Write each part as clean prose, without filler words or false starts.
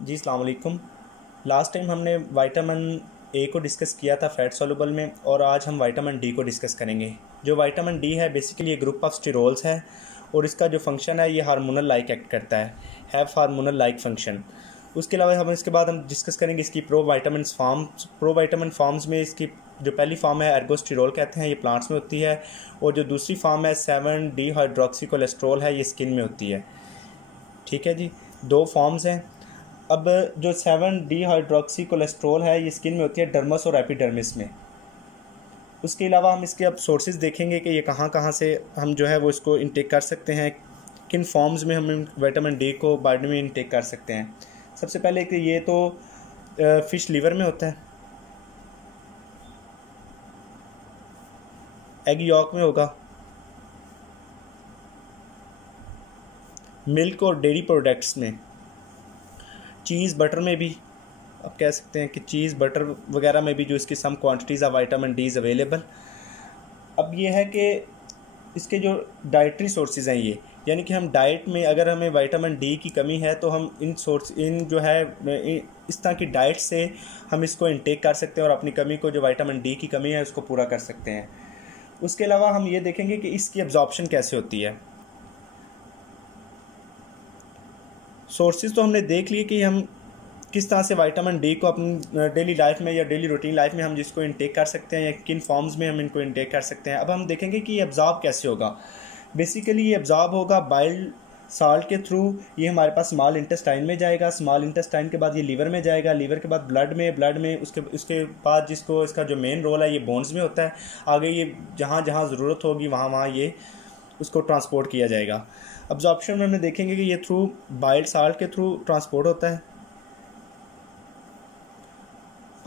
जी अस्सलाम वालेकुम। Last time हमने विटामिन ए को डिस्कस किया था फैट सॉल्युबल में, और आज हम विटामिन डी को डिस्कस करेंगे। जो विटामिन डी है बेसिकली ये ग्रुप ऑफ स्टेरॉल्स है, और इसका जो फंक्शन है ये हार्मोनल लाइक एक्ट करता है, हैव हार्मोनल लाइक फंक्शन। उसके अलावा हम इसके बाद हम डिस्कस करेंगे इसकी प्रोविटामिन फॉर्म्स में इसकी जो पहली फॉर्म है एर्गोस्टेरॉल कहते हैं, ये प्लांट्स में होती है, और जो दूसरी फॉर्म है 7 डिहाइड्रोक्सी कोलेस्ट्रॉल है, ये स्किन में होती है। ठीक है जी, दो फॉर्म्स हैं। अब जो 7 डिहाइड्रोक्सी कोलेस्ट्रॉल है ये स्किन में होती है डर्मस और एपिडर्मिस में। उसके अलावा हम इसके अब सोर्सेज देखेंगे कि ये कहाँ कहाँ से हम जो है वो इसको इनटेक कर सकते हैं, किन फॉर्म्स में हम विटामिन डी को बॉडी में इनटेक कर सकते हैं। सबसे पहले कि ये तो फिश लीवर में होता है, एग यॉक में होगा, मिल्क और डेयरी प्रोडक्ट्स में, चीज़ बटर में भी आप कह सकते हैं कि चीज़ बटर वगैरह में भी जो इसकी some quantities of vitamin D is available. अब ये है कि इसके जो डाइटरी सोर्सेज हैं ये, यानी कि हम डाइट में अगर हमें विटामिन डी की कमी है तो हम इन जो है इस तरह की डाइट से हम इसको इनटेक कर सकते हैं और अपनी कमी को, जो विटामिन डी की कमी है, उसको पूरा कर सकते हैं। उसके अलावा हम ये देखेंगे कि इसकी एब्जॉर्प्शन कैसे होती है। सोर्सेज तो हमने देख लिए कि हम किस तरह से विटामिन डी को अपनी डेली लाइफ में या डेली रूटीन लाइफ में हम जिसको इनटेक कर सकते हैं या किन फॉर्म्स में हम इनको इनटेक कर सकते हैं। अब हम देखेंगे कि ये एब्जॉर्ब कैसे होगा। बेसिकली ये एब्जॉर्ब होगा बाइल साल्ट के थ्रू। ये हमारे पास स्मॉल इंटेस्टाइन में जाएगा, स्मॉल इंटेस्टाइन के बाद ये लीवर में जाएगा, लीवर के बाद ब्लड में उसके बाद जिसको इसका जो मेन रोल है ये बोन्स में होता है। आगे ये जहाँ जहाँ ज़रूरत होगी वहाँ ये उसको ट्रांसपोर्ट किया जाएगा। एब्जॉर्प्शन में हम देखेंगे कि ये थ्रू बाइल साल्ट के थ्रू ट्रांसपोर्ट होता है।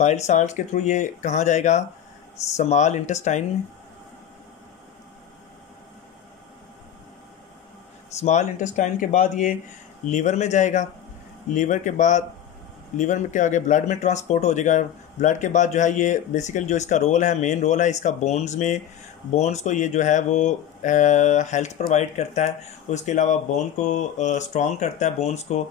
बाइल साल्ट के थ्रू ये कहाँ जाएगा? स्मॉल इंटेस्टाइन में। स्मॉल इंटेस्टाइन के बाद ये लीवर में जाएगा, लीवर में के आगे ब्लड में ट्रांसपोर्ट हो जाएगा। ब्लड के बाद जो है ये बेसिकली जो इसका रोल है, मेन रोल है इसका बोन्स में। बोन्स को ये जो है वो हेल्थ प्रोवाइड करता है, उसके अलावा बोन को स्ट्रॉन्ग करता है बोन्स को।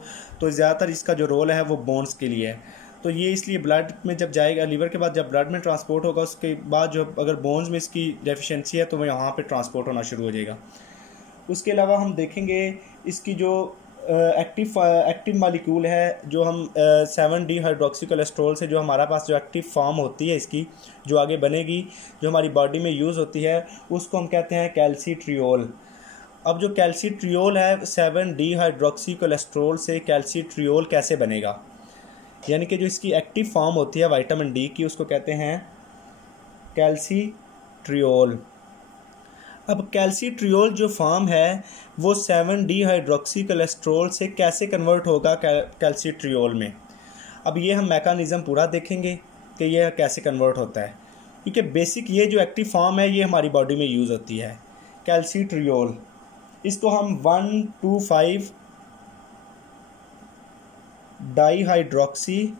तो ज़्यादातर इसका जो रोल है वो बोन्स के लिए है। तो ये इसलिए ब्लड में जब जाएगा, लीवर के बाद जब ब्लड में ट्रांसपोर्ट होगा, उसके बाद जो अगर बोन्स में इसकी डेफिशिएंसी है तो वो यहाँ पे ट्रांसपोर्ट होना शुरू हो जाएगा। उसके अलावा हम देखेंगे इसकी जो एक्टिव मॉलिक्यूल है, जो हम 7 डिहाइड्रोक्सी कोलेस्ट्रॉल से जो हमारा पास जो एक्टिव फॉर्म होती है इसकी, जो आगे बनेगी, जो हमारी बॉडी में यूज़ होती है, उसको हम कहते हैं कैल्सीट्रियोल। अब जो कैल्सीट्रियोल है 7 डिहाइड्रोक्सी कोलेस्ट्रॉल से कैल्सीट्रियोल कैसे बनेगा, यानी कि जो इसकी एक्टिव फॉर्म होती है विटामिन डी की, उसको कहते हैं कैल्सीट्रियोल। अब कैल्सीट्रियोल जो फॉर्म है वो 7 डिहाइड्रोक्सी कोलेस्ट्रॉल से कैसे कन्वर्ट होगा कैल्सीट्रियोल में। अब ये हम मैकेनिज़्म पूरा देखेंगे कि ये कैसे कन्वर्ट होता है, क्योंकि बेसिक ये जो एक्टिव फॉर्म है ये हमारी बॉडी में यूज़ होती है कैल्सीट्रियोल। इसको हम 1,2,5 डाईहाइड्रोक्सी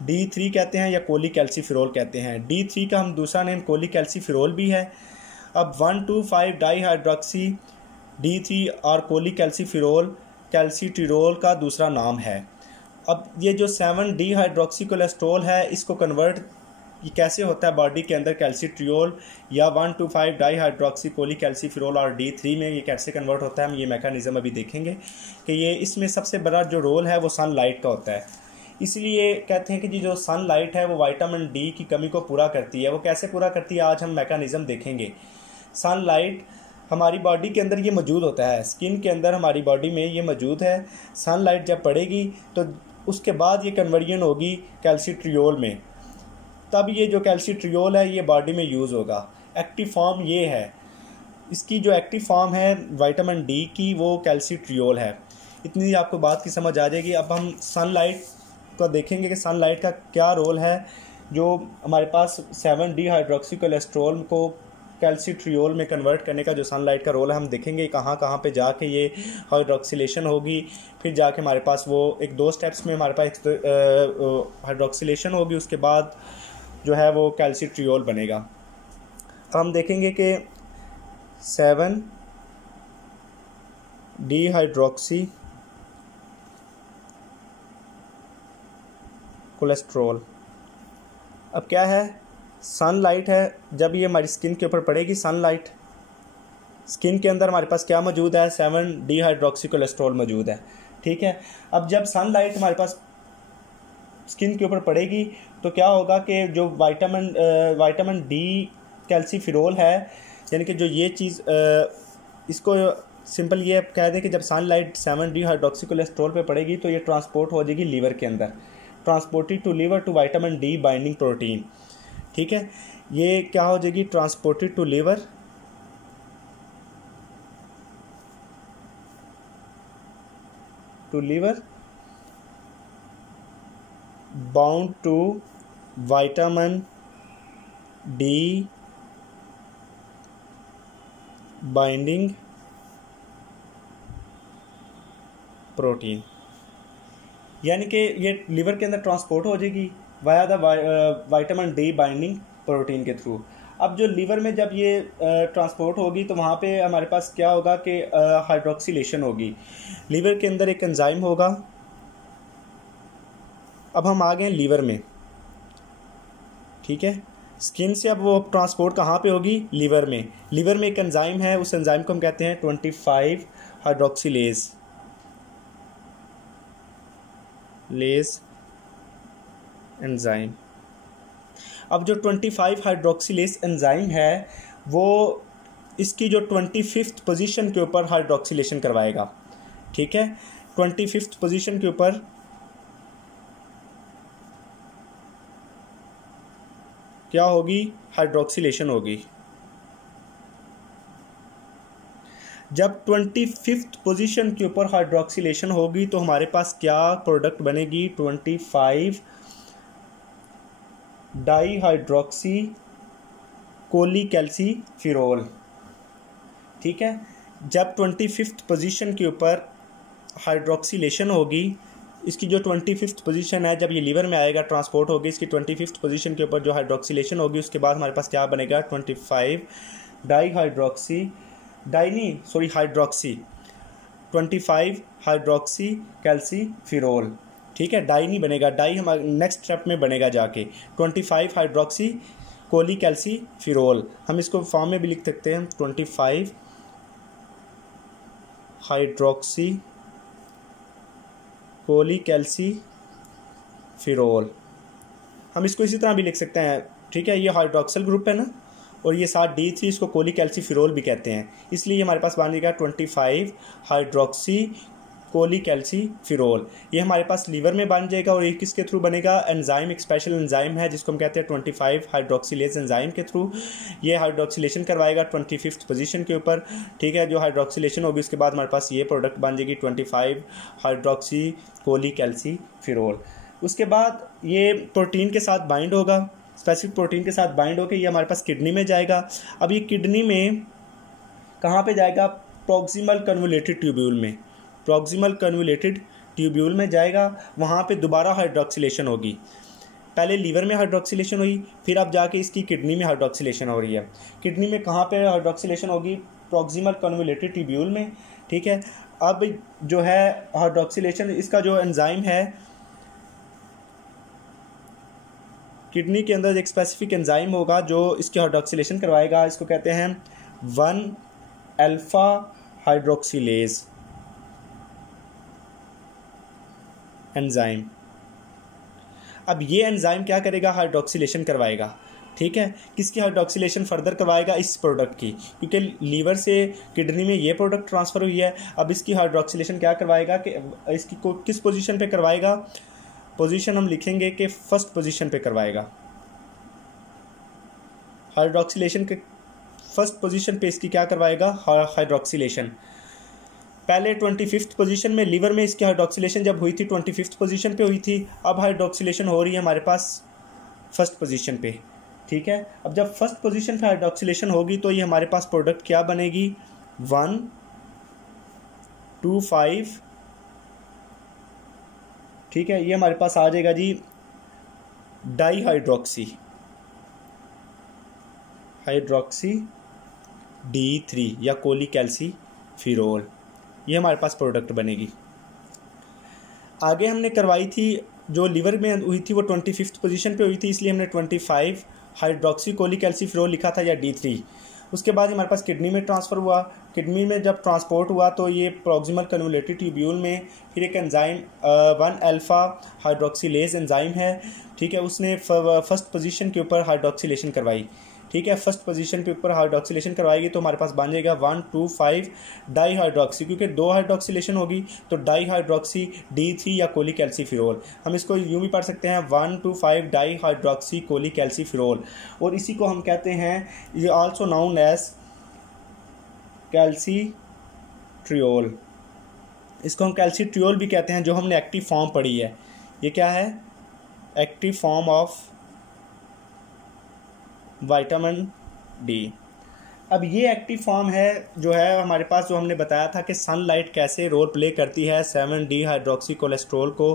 D3 कहते हैं या कोलीकैल्सीफेरॉल कहते हैं। D3 का हम दूसरा नेम कोलीकैल्सीफेरॉल भी है। अब 1,2,5 डाईहाइड्रोक्सी D3 और कोलीकैल्सीफेरॉल कैल्सीट्रियोल का दूसरा नाम है। अब ये जो 7 डिहाइड्रोक्सी कोलेस्ट्रॉल है इसको कन्वर्ट ये कैसे होता है बॉडी के अंदर कैल्सीट्रियोल या 1,2,5 डाईहाइड्रोक्सी कोलीकैल्सीफेरॉल और D3 में ये कैसे कन्वर्ट होता है, हम ये मैकेनिज़्म अभी देखेंगे कि ये इसमें सबसे बड़ा जो रोल है वो सनलाइट का होता है। इसलिए कहते हैं कि जो सनलाइट है वो विटामिन डी की कमी को पूरा करती है। वो कैसे पूरा करती है आज हम मैकेनिज़्म देखेंगे। सनलाइट हमारी बॉडी के अंदर ये मौजूद होता है, स्किन के अंदर हमारी बॉडी में ये मौजूद है। सनलाइट जब पड़ेगी तो उसके बाद ये कन्वर्जन होगी कैल्सीट्रियोल में, तब ये जो कैल्सीट्रियोल है ये बॉडी में यूज़ होगा। एक्टिव फॉर्म ये है, इसकी जो एक्टिव फॉर्म है विटामिन डी की वो कैल्सीट्रियोल है। इतनी आपको बात की समझ आ जाएगी। अब हम सनलाइट को देखेंगे कि सनलाइट का क्या रोल है, जो हमारे पास 7 डिहाइड्रोक्सी कोलेस्ट्रॉल को कैल्सीट्रियोल में कन्वर्ट करने का जो सनलाइट का रोल है हम देखेंगे कहाँ कहाँ पे जाके ये हाइड्रोक्सिलेशन होगी। फिर जाके हमारे पास वो एक 2 स्टेप्स में हमारे पास हाइड्रोक्सिलेशन होगी, उसके बाद जो है वो कैल्सीट्रियोल बनेगा। अब हम देखेंगे कि 7 डिहाइड्रोक्सी कोलेस्ट्रॉल। अब क्या है, सनलाइट है, जब ये हमारी स्किन के ऊपर पड़ेगी सनलाइट, स्किन के अंदर हमारे पास क्या मौजूद है, 7 डिहाइड्रोक्सी कोलेस्ट्रॉल मौजूद है। ठीक है, अब जब सनलाइट हमारे पास स्किन के ऊपर पड़ेगी तो क्या होगा कि जो विटामिन डी कैल्सीफेरॉल है, यानी कि जो ये चीज़ इसको सिंपल ये कह दें कि जब सनलाइट 7 डिहाइड्रोक्सी कोलेस्ट्रॉल पे पड़ेगी तो ये ट्रांसपोर्ट हो जाएगी लीवर के अंदर, transported to liver to vitamin D binding protein. ठीक है, ये क्या हो जाएगी, transported to liver bound to vitamin D binding protein, यानी कि ये लीवर के अंदर ट्रांसपोर्ट हो जाएगी via the vitamin D binding protein के थ्रू। अब जो लीवर में जब ये ट्रांसपोर्ट होगी तो वहाँ पे हमारे पास क्या होगा कि हाइड्रोक्सिलेशन होगी, लीवर के अंदर एक एंजाइम होगा। अब हम आ गए लीवर में। ठीक है, स्किन से अब वो ट्रांसपोर्ट कहाँ पे होगी, लीवर में। लीवर में एक एंजाइम है, उस एंजाइम को हम कहते हैं 25 हाइड्रोक्सिलेज एंजाइम। अब जो 25 हाइड्रोक्सिलेज एंजाइम है वो इसकी जो 25th पोजीशन के ऊपर हाइड्रोक्सिलेशन करवाएगा। ठीक है, 25th पोजीशन के ऊपर क्या होगी, हाइड्रोक्सिलेशन होगी। जब 25th पोजीशन के ऊपर हाइड्रोक्सिलेशन होगी तो हमारे पास क्या प्रोडक्ट बनेगी, 25 डाईहाइड्रोक्सी कोलीकैल्सीफेरॉल। ठीक है, जब 25th पोजीशन के ऊपर हाइड्रोक्सिलेशन होगी, इसकी जो 25th पोजीशन है, जब ये लीवर में आएगा ट्रांसपोर्ट होगी, इसकी 25th पोजीशन के ऊपर जो हाइड्रोक्सिलेशन होगी, उसके बाद हमारे पास क्या बनेगा, 25 हाइड्रोक्सी कैल्सीफेरॉल। ठीक है, डाई नहीं बनेगा, डाई हमारे नेक्स्ट स्टेप में बनेगा जाके 25 हाइड्रोक्सी कोलीकैल्सीफेरॉल। हम इसको फॉर्म में भी लिख सकते हैं 25 हाइड्रोक्सी कोलीकैल्सीफेरॉल। हम इसको इसी तरह भी लिख सकते हैं। ठीक है, ये हाइड्रोक्सिल ग्रुप है ना, और ये साथ D3, इसको कोलीकैल्सीफेरॉल भी कहते हैं, इसलिए हमारे पास बनेगा 25 हाइड्रोक्सी कोलीकैल्सीफेरॉल। ये हमारे पास लीवर में बन जाएगा और ये किसके थ्रू बनेगा, एंजाइम, एक स्पेशल एंजाइम है जिसको हम कहते हैं 25 हाइड्रोक्सिलेज एंजाइम के थ्रू। ये हाइड्रोक्सिलेशन करवाएगा 25th पोजीशन के ऊपर। ठीक है, जो हाइड्रोक्सिलेशन होगी उसके बाद हमारे पास ये प्रोडक्ट बन जाएगी 25 हाइड्रोक्सी कोलीकैल्सीफेरॉल। उसके बाद ये प्रोटीन के साथ बाइंड होगा, स्पेसिफिक प्रोटीन के साथ बाइंड होकर ये हमारे पास किडनी में जाएगा। अब ये किडनी में कहाँ पे जाएगा, प्रॉक्सिमल कन्वोल्यूटेड ट्यूब्यूल में, प्रॉक्सिमल कन्वोल्यूटेड ट्यूब्यूल में जाएगा। वहाँ पे दोबारा हाइड्रोक्सिलेशन होगी, पहले लीवर में हाइड्रोक्सिलेशन हुई, फिर अब जाके इसकी किडनी में हाइड्रोक्सिलेशन हो रही है। किडनी में कहाँ पे हाइड्रोक्सिलेशन होगी, प्रॉक्सिमल कन्वोल्यूटेड ट्यूब्यूल में। ठीक है, अब जो है हाइड्रोक्सिलेशन, इसका जो एंजाइम है, किडनी के अंदर एक स्पेसिफिक एंजाइम होगा जो इसकी हाइड्रोक्सिलेशन करवाएगा, इसको कहते हैं 1-अल्फा हाइड्रोक्सिलेज एंजाइम। अब ये एंजाइम क्या करेगा, हाइड्रोक्सिलेशन करवाएगा। ठीक है, किसकी हाइड्रोक्सिलेशन फर्दर करवाएगा, इस प्रोडक्ट की, क्योंकि लीवर से किडनी में ये प्रोडक्ट ट्रांसफ़र हुई है। अब इसकी हाइड्रोक्सिलेशन क्या करवाएगा कि इसकी को किस पोजीशन पे करवाएगा, पोजीशन हम लिखेंगे कि फर्स्ट पोजीशन पे करवाएगा। हाइड्रोक्सिलेशन के फर्स्ट पोजीशन पे इसकी क्या करवाएगा, हाइड्रोक्सिलेशन। पहले 25th पोजीशन में लीवर में इसकी हाइड्रोक्सिलेशन जब हुई थी 25th पोजीशन पे हुई थी, अब हाइड्रोक्सिलेशन हो रही है हमारे पास फर्स्ट पोजीशन पे। ठीक है, अब जब फर्स्ट पोजीशन पे हाइड्रोक्सिलेशन होगी तो ये हमारे पास प्रोडक्ट क्या बनेगी, 1-2-5। ठीक है, ये हमारे पास आ जाएगा जी डाईहाइड्रोक्सी D3 या कोलीकैल्सीफेरॉल, ये हमारे पास प्रोडक्ट बनेगी। आगे हमने करवाई थी जो लीवर में हुई थी वो 25th पोजीशन पे हुई थी, इसलिए हमने 25 हाइड्रोक्सी कोलीकैल्सीफेरोल लिखा था, या D3। उसके बाद हमारे पास किडनी में ट्रांसफ़र हुआ। किडनी में जब ट्रांसपोर्ट हुआ तो ये प्रॉक्सिमल कन्वोलेटेड ट्यूब्यूल में फिर एक एंजाइम 1 अल्फ़ा हाइड्रोक्सीलेज एंजाइम है, ठीक है, उसने फर्स्ट पोजीशन के ऊपर हाइड्रोक्सीलेशन करवाई, ठीक है, फर्स्ट पोजीशन के ऊपर हाइड्रोक्सीलेशन करवाएगी तो हमारे पास बन जाएगा 1,2,5 डाई हाइड्रोक्सी, क्योंकि 2 हाइड्रोक्सीलेशन होगी तो डाई हाइड्रोक्सी D3 या कोलीकैल्सीफेरोल। हम इसको यूँ भी पढ़ सकते हैं 1,2,5 डाई हाइड्रोक्सी कोलीकैल्सीफेरोल, और इसी को हम कहते हैं, ये आल्सो नाउन एज कैल्सीट्रियोल। इसको हम कैल्सीट्रियोल भी कहते हैं, जो हमने एक्टिव फॉर्म पढ़ी है। ये क्या है? Active form of vitamin D. अब ये एक्टिव फॉर्म है जो है हमारे पास, जो हमने बताया था कि सनलाइट कैसे रोल प्ले करती है 7D हाइड्रोक्सी कोलेस्ट्रॉल को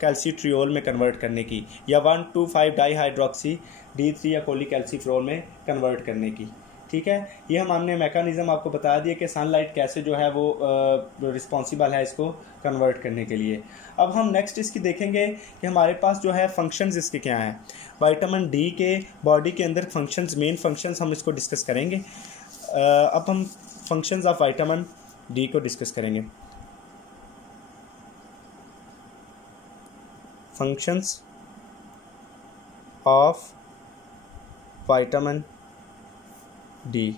कैल्सीट्रियोल में कन्वर्ट करने की, या 1,2,5 डाई हाइड्रोक्सी D3 या कोलीकैल्सीफेरोल में कन्वर्ट करने की, ठीक है। ये हमने मैकेनिज़्म आपको बता दिया कि सनलाइट कैसे जो है वो रिस्पॉन्सिबल है इसको कन्वर्ट करने के लिए। अब हम नेक्स्ट इसकी देखेंगे कि हमारे पास जो है फंक्शंस इसके क्या हैं। विटामिन डी के बॉडी के अंदर फंक्शंस, मेन फंक्शंस हम इसको डिस्कस करेंगे। अब हम फंक्शंस ऑफ विटामिन डी को डिस्कस करेंगे। Functions of vitamin D.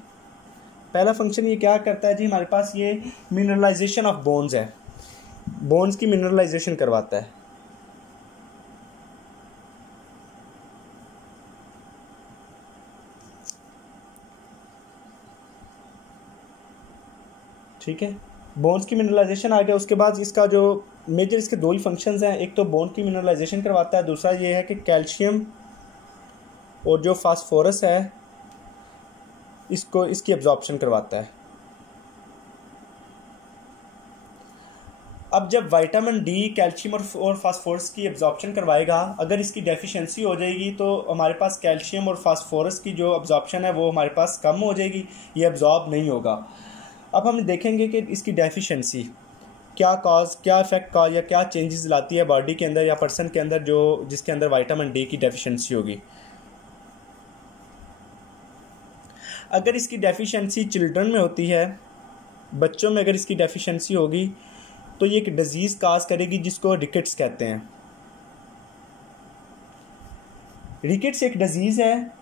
पहला फंक्शन ये क्या करता है जी, हमारे पास ये मिनरलाइजेशन ऑफ बोन्स है, बोन्स की मिनरलाइजेशन करवाता है। ठीक है, बोन्स की मिनरलाइजेशन आ गया। उसके बाद इसका जो मेजर इसके दो ही फंक्शंस हैं, एक तो बोन की मिनरलाइजेशन करवाता है, दूसरा ये है कि कैल्शियम और जो फास्फोरस है इसको, इसकी एब्जॉर्प्शन करवाता है। अब जब विटामिन डी कैल्शियम और फास्फोरस की एब्जॉर्प्शन करवाएगा, अगर इसकी डेफिशिएंसी हो जाएगी तो हमारे पास कैल्शियम और फास्फोरस की जो एब्जॉर्प्शन है वो हमारे पास कम हो जाएगी, ये एब्जॉर्ब नहीं होगा। अब हम देखेंगे कि इसकी डेफिशिएंसी क्या इफेक्ट कॉज या क्या चेंजेस लाती है बॉडी के अंदर या पर्सन के अंदर, जो जिसके अंदर विटामिन डी की डेफिशिएंसी होगी। अगर इसकी डेफिशिएंसी चिल्ड्रन में होती है, बच्चों में अगर इसकी डेफिशिएंसी होगी तो ये एक डिजीज़ काज करेगी जिसको रिकेट्स कहते हैं। रिकेट्स एक डिजीज़ है,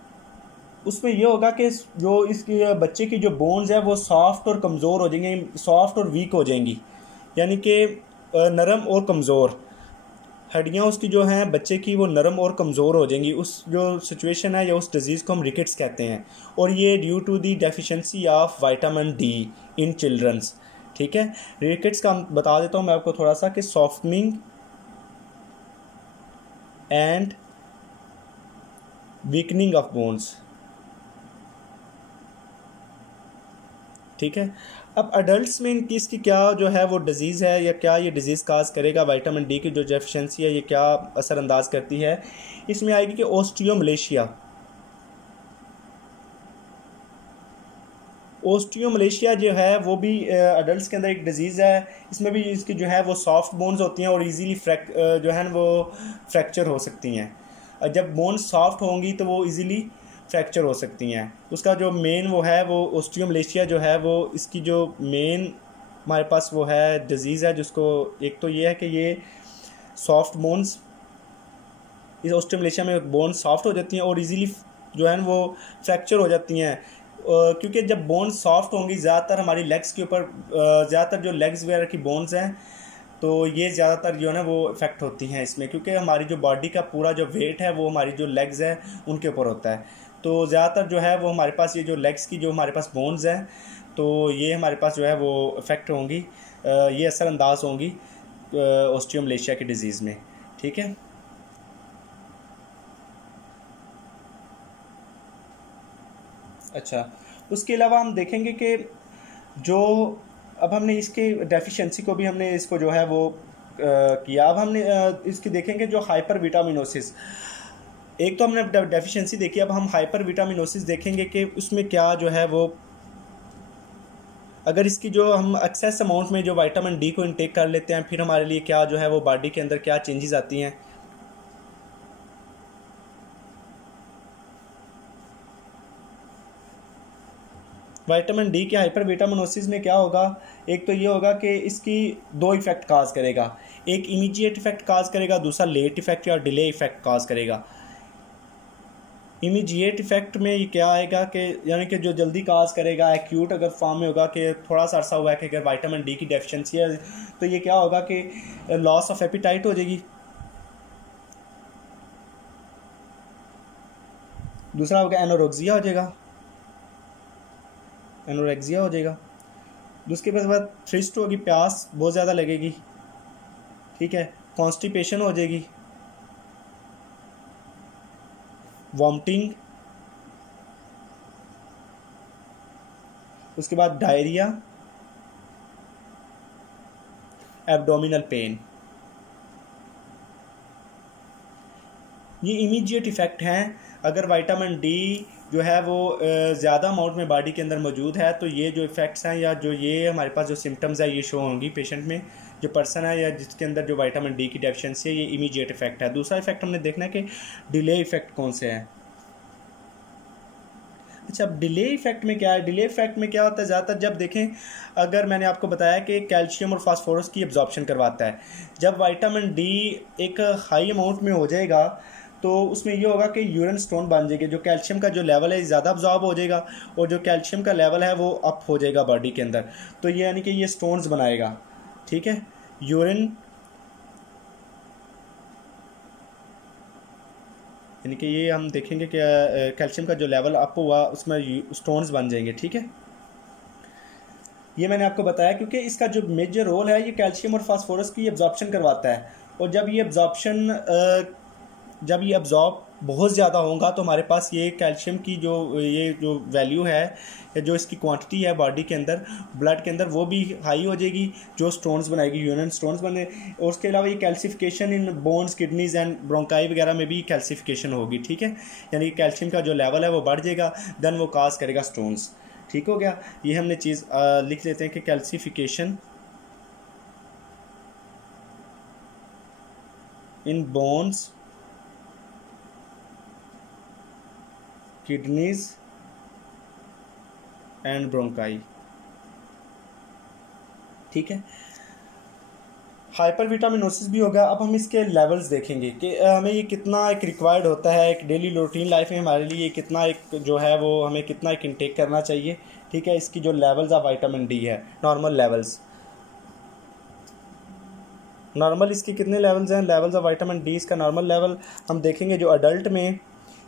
उसमें ये होगा कि जो इसके बच्चे की जो बोन्स है वो सॉफ्ट और कमज़ोर हो जाएंगे, सॉफ्ट और वीक हो जाएंगी, यानी कि नरम और कमज़ोर हड्डियाँ उसकी जो हैं बच्चे की वो नरम और कमज़ोर हो जाएंगी। उस जो सिचुएशन है या उस डिज़ीज़ को हम रिकेट्स कहते हैं, और ये due to the deficiency of vitamin D in childrens, ठीक है। रिकेट्स का बता देता हूँ मैं आपको थोड़ा सा कि softening and weakening of bones, ठीक है। अब अडल्ट्स में इनकी इसकी क्या जो है वो डिज़ीज़ है या क्या ये डिज़ीज़ काज करेगा, विटामिन डी की जो डेफिशिएंसी है ये क्या असरअंदाज करती है, इसमें आएगी कि ओस्टियोमलेशिया जो है वो भी अडल्ट्स के अंदर एक डिज़ीज़ है। इसमें भी इसकी जो है वो सॉफ्ट बोन्स होती हैं और इजीली जो है वो फ्रैक्चर हो सकती हैं। जब बोन्स सॉफ्ट होंगी तो वो इजीली फ्रैक्चर हो सकती हैं। उसका जो मेन वो है वो ओस्टियोमलेशिया जो है वो इसकी जो मेन हमारे पास वो है डिज़ीज़ है, जिसको एक तो ये है कि ये सॉफ्ट बोन्स, इस ओस्टियोमलेशिया में बोन्स सॉफ्ट हो जाती हैं और इजीली जो है वो फ्रैक्चर हो जाती हैं, क्योंकि जब बोन्स सॉफ्ट होंगी ज़्यादातर हमारी लेग्स के ऊपर, ज़्यादातर जो लेग्स वगैरह की बोन्स हैं तो ये ज़्यादातर जो है ना वो इफ़ेक्ट होती हैं इसमें, क्योंकि हमारी जो बॉडी का पूरा जो वेट है वो हमारी जो लेग्स है उनके ऊपर होता है। तो ज़्यादातर जो है वो हमारे पास ये जो लेग्स की जो हमारे पास बोन्स हैं तो ये हमारे पास जो है वो इफ़ेक्ट होंगी, ये असरअंदाज होंगी ओस्टियोमलेशिया की डिज़ीज़ में, ठीक है। अच्छा, उसके अलावा हम देखेंगे कि जो अब हमने इसके डेफिशिएंसी को भी हमने इसको जो है वो किया। अब हमने इसकी देखेंगे जो हाइपर विटामिनोसिस, एक तो हमने डेफिशिएंसी देखी, अब हम हाइपर विटामिनोसिस देखेंगे कि उसमें क्या जो है वो, अगर इसकी जो हम एक्सेस अमाउंट में जो विटामिन डी को इनटेक कर लेते हैं फिर हमारे लिए क्या जो है वो बॉडी के अंदर क्या चेंजेस आती हैं, विटामिन डी के हाइपर विटामिनोसिस में क्या होगा, एक तो ये होगा कि इसकी दो इफ़ेक्ट काज करेगा, एक इमीडिएट इफेक्ट काज करेगा, दूसरा लेट इफेक्ट या डिले इफेक्ट काज करेगा। इमीडिएट इफेक्ट में ये क्या आएगा कि यानी कि जो जल्दी काज करेगा, एक्यूट अगर फॉर्म में होगा कि थोड़ा सा अरसा हुआ है कि अगर विटामिन डी की डेफिशिएंसी है तो ये क्या होगा कि लॉस ऑफ एपिटाइट हो जाएगी। दूसरा होगा एनोरेक्सिया हो जाएगा, एनोरेक्सिया हो जाएगा। उसके बाद थ्रिस्ट होगी, प्यास बहुत ज़्यादा लगेगी, ठीक है, कॉन्स्टिपेशन हो जाएगी, वॉमिटिंग, उसके बाद डायरिया, एब्डोमिनल पेन। ये इमीडिएट इफ़ेक्ट हैं। अगर विटामिन डी जो है वो ज़्यादा अमाउंट में बॉडी के अंदर मौजूद है तो ये जो इफ़ेक्ट्स हैं या जो ये हमारे पास जो सिम्टम्स है ये शो होंगी पेशेंट में, जो पर्सन है या जिसके अंदर जो विटामिन डी की डेफिशिएंसी है, ये इमीडिएट इफेक्ट है। दूसरा इफेक्ट हमने देखना है कि डिले इफेक्ट कौन से हैं। अच्छा, अब डिले इफेक्ट में क्या है? डिले इफेक्ट में क्या होता है, ज़्यादातर जब देखें, अगर मैंने आपको बताया कि कैल्शियम और फास्फोरस की एब्जॉर्प्शन करवाता है, जब विटामिन डी एक हाई अमाउंट में हो जाएगा तो उसमें ये होगा कि यूरिन स्टोन बन जाएगी, जो कैल्शियम का जो लेवल है ज़्यादा अब्जॉर्ब हो जाएगा और जो कैल्शियम का लेवल है वो अप हो जाएगा बॉडी के अंदर, तो ये यानी कि ये स्टोन्स बनाएगा, ठीक है। यूरिन यानी कि ये हम देखेंगे कि कैल्शियम का जो लेवल अप हुआ उसमें स्टोन्स बन जाएंगे, ठीक है। ये मैंने आपको बताया क्योंकि इसका जो मेजर रोल है ये कैल्शियम और फास्फोरस की एब्जॉर्प्शन करवाता है, और जब ये एब्जॉर्ब बहुत ज़्यादा होगा तो हमारे पास ये कैल्शियम की जो वैल्यू है या जो इसकी क्वांटिटी है बॉडी के अंदर, ब्लड के अंदर, वो भी हाई हो जाएगी, जो स्टोन्स बनाएगी, यूरिन स्टोन्स बने। और उसके अलावा ये calcification in bones, kidneys and bronchi वगैरह में भी कैल्सिफिकेशन होगी, ठीक है। यानी कि कैल्शियम का जो लेवल है वो बढ़ जाएगा, देन वो काज करेगा स्टोन्स, ठीक हो गया। ये हमने चीज़ लिख लेते हैं कि calcification in bones, kidneys and bronchi, ठीक है। हाइपरविटामिनोसिस भी होगा। अब हम इसके लेवल्स देखेंगे कि हमें ये कितना एक रिक्वायर्ड होता है एक डेली रूटीन लाइफ में, हमारे लिए कितना एक जो है वो हमें कितना एक इंटेक करना चाहिए, ठीक है। इसकी जो लेवल्स ऑफ विटामिन डी है, नॉर्मल लेवल्स, नॉर्मल इसके कितने लेवल्स हैं, लेवल्स ऑफ विटामिन डी। इसका नॉर्मल लेवल हम देखेंगे जो अडल्ट में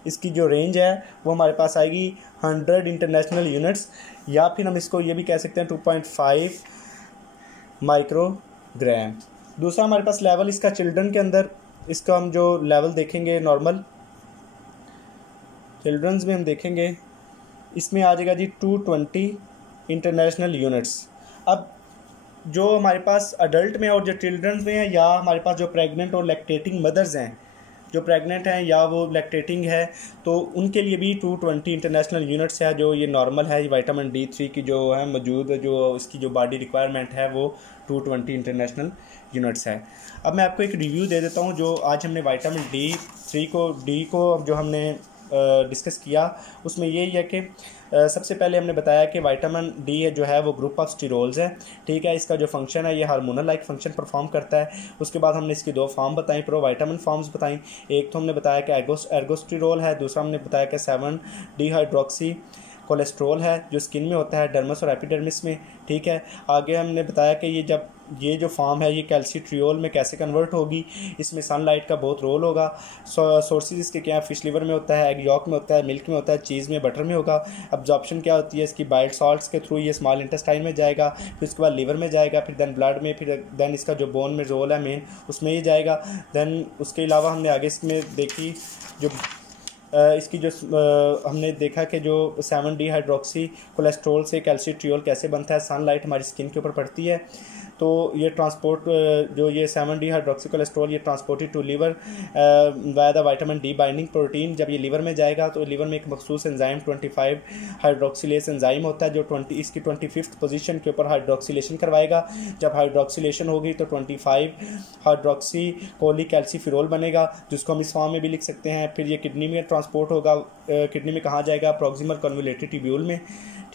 इसकी जो रेंज है वो हमारे पास आएगी 100 इंटरनेशनल यूनिट्स, या फिर हम इसको ये भी कह सकते हैं 2.5 माइक्रोग्राम। दूसरा हमारे पास लेवल इसका चिल्ड्रन के अंदर, इसका हम जो लेवल देखेंगे नॉर्मल चिल्ड्रंस में हम देखेंगे, इसमें आ जाएगा जी 220 इंटरनेशनल यूनिट्स। अब जो हमारे पास अडल्ट में और जो चिल्ड्रंस में है, या हमारे पास जो प्रेग्नेंट और लैक्टेटिंग मदर्स हैं, जो प्रेग्नेंट हैं या वो लैक्टेटिंग है, तो उनके लिए भी 220 इंटरनेशनल यूनिट्स है, जो ये नॉर्मल है। विटामिन D3 की जो है मौजूद, जो इसकी जो बॉडी रिक्वायरमेंट है वो 220 इंटरनेशनल यूनिट्स है। अब मैं आपको एक रिव्यू दे देता हूँ जो आज हमने विटामिन D3 को जो हमने डिस्कस किया, उसमें यही है कि सबसे पहले हमने बताया कि विटामिन डी जो है वो ग्रुप ऑफ स्टीरोल्स है, ठीक है। इसका जो फंक्शन है ये हार्मोनल लाइक फंक्शन परफॉर्म करता है। उसके बाद हमने इसकी दो फॉर्म बताई, प्रो विटामिन फॉर्म्स बताई। एक तो हमने बताया कि एर्गोस्टेरोल है, दूसरा हमने बताया कि 7 डिहाइड्रोक्सी कोलेस्ट्रोल है जो स्किन में होता है, डर्मस और एपिडर्मिस में, ठीक है। आगे हमने बताया कि ये जो फॉर्म है ये कैल्सीट्रियोल में कैसे कन्वर्ट होगी, इसमें सनलाइट का बहुत रोल होगा। सोर्सेज इसके क्या है, फिश लिवर में होता है, एग यॉक में होता है, मिल्क में होता है, चीज़ में, बटर में होगा। अब्जॉर्प्शन क्या होती है इसकी, बाइल्ड सॉल्ट्स के थ्रू ये स्मॉल इंटेस्टाइन में जाएगा, फिर उसके बाद लिवर में जाएगा, फिर देन ब्लड में, फिर देन इसका जो बोन में रोल है मेन उसमें ये जाएगा। देन उसके अलावा हमने आगे इसमें देखी जो इसकी जो हमने देखा कि जो 7 डिहाइड्रोक्सी कोलेस्ट्रोल से कैल्सीट्रियोल कैसे बनता है, सनलाइट हमारी स्किन के ऊपर पड़ती है तो ये ट्रांसपोर्ट जो ये 7 डिहाइड्रोक्सी कोलेस्ट्रोल ये transported to liver via the vitamin D binding protein. जब ये लिवर में जाएगा तो लिवर में एक मखसूस एंजाइम 25 हाइड्रोक्सिलेस एंजाइम होता है जो 25th पोजीशन के ऊपर हाइड्रोक्सिलेशन करवाएगा। जब हाइड्रोक्सिलेशन होगी तो 25 हाइड्रोक्सी कोलीकैल्सीफिरोल बनेगा, जिसको हम इस फॉर्म में भी लिख सकते हैं। फिर ये किडनी में ट्रांसपोर्ट होगा, किडनी में कहाँ जाएगा, प्रॉक्सिमल कन्वोल्यूटेड ट्यूब्यूल में,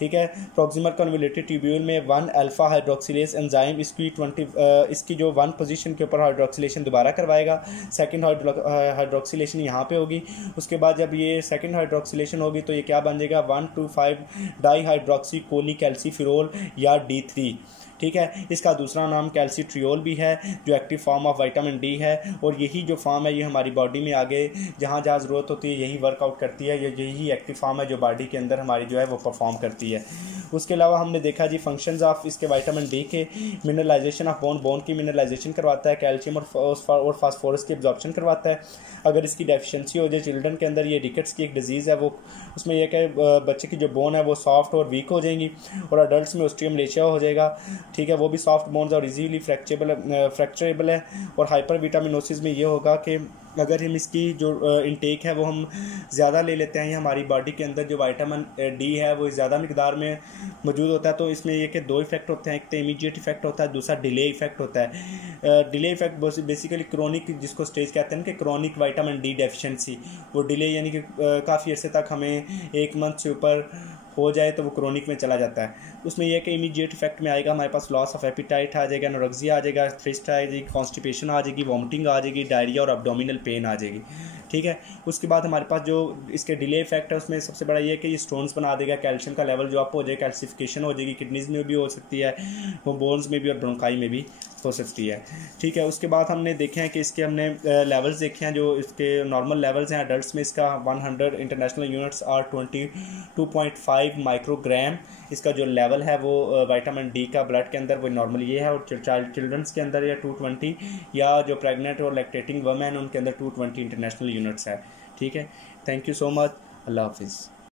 ठीक है। प्रॉक्सिमल कन्वोल्यूटेड ट्यूब्यूल में 1 अल्फा हाइड्रोक्सिलेज एंजाइम इसकी जो 1 पोजीशन के ऊपर हाइड्रोक्सिलेशन दोबारा करवाएगा। सेकंड हाइड्रोक्सिलेशन यहाँ पे होगी। उसके बाद जब ये सेकंड हाइड्रोक्सिलेशन होगी तो ये क्या बन जाएगा 1,2,5 डाई हाइड्रोक्सी कोलीकैल्सीफिरोल या D3, ठीक है। इसका दूसरा नाम कैल्सीट्रियोल भी है जो active form of vitamin D है, और यही जो फॉर्म है ये हमारी बॉडी में आगे जहाँ जहाँ ज़रूरत होती है यही वर्कआउट करती है। यही एक्टिव फॉर्म है जो बॉडी के अंदर हमारी जो है वो परफॉर्म करती है। उसके अलावा हमने देखा जी फंक्शंस ऑफ इसके विटामिन डी के, मिनरलाइजेशन ऑफ बोन की मिनरलाइजेशन करवाता है, कैल्शियम और फास्फोरस की एब्जॉर्प्शन करवाता है। अगर इसकी डेफिशिएंसी हो जाए चिल्ड्रन के अंदर, ये रिकेट्स की एक डिजीज़ है, वो उसमें यह कि बच्चे की जो बोन है वो सॉफ्ट और वीक हो जाएंगी, और अडल्ट में ऑस्टियोमलेशिया हो जाएगा, ठीक है। वो भी सॉफ्ट बोन्स और इजीली फ्रैक्चरेबल है। और हाइपर विटामिनोसिस में ये होगा कि अगर हम इसकी जो इनटेक है वो हम ज़्यादा ले लेते हैं, हमारी बॉडी के अंदर जो विटामिन डी है वो ज़्यादा मिकदार में मौजूद होता है, तो इसमें ये कि 2 इफेक्ट होते हैं। एक तो इमीडिएट इफेक्ट होता है, दूसरा डिले इफेक्ट होता है। डिले इफेक्ट बेसिकली क्रोनिक, जिसको स्टेज कहते हैं कि क्रोनिक विटामिन डी डेफिशिएंसी, वो डिले यानी कि काफ़ी अर्से तक हमें 1 मंथ से ऊपर हो जाए तो वो क्रोनिक में चला जाता है। उसमें यह कि इमीडिएट इफेक्ट में आएगा हमारे पास लॉस ऑफ एपिटाइट आ जाएगा, एनोरेक्सिया आ जाएगा, थ्रिस्ट आ जाएगी, कॉन्स्टिपेशन आ जाएगी, वॉमिटिंग आ जाएगी, डायरिया और एब्डोमिनल पेन आ जाएगी, ठीक है। उसके बाद हमारे पास जो इसके डिले इफेक्ट है उसमें सबसे बड़ा ये है कि ये स्टोन्स बना देगा, कैल्शियम का लेवल जो अप हो जाएगा, कैल्सिफिकेशन हो जाएगी, किडनीज में भी हो सकती है, वो बोन्स में भी और ब्रोंकाई में भी हो सकती है, ठीक है। उसके बाद हमने देखे हैं कि इसके हमने लेवल्स देखे हैं, जो इसके नॉर्मल लेवल्स हैं अडल्ट्स में इसका 100 इंटरनेशनल यूनिट्स और 22.5 माइक्रोग्राम इसका जो लेवल है वो विटामिन डी का ब्लड के अंदर वो नॉर्मल ये है, और चिल्ड्रंस के अंदर या 220 या जो प्रेग्नेंट और लैक्टेटिंग वमेन उनके अंदर 220 इंटरनेशनल यूनिट्स है, ठीक है। थैंक यू सो मच, अल्लाह हाफिज़।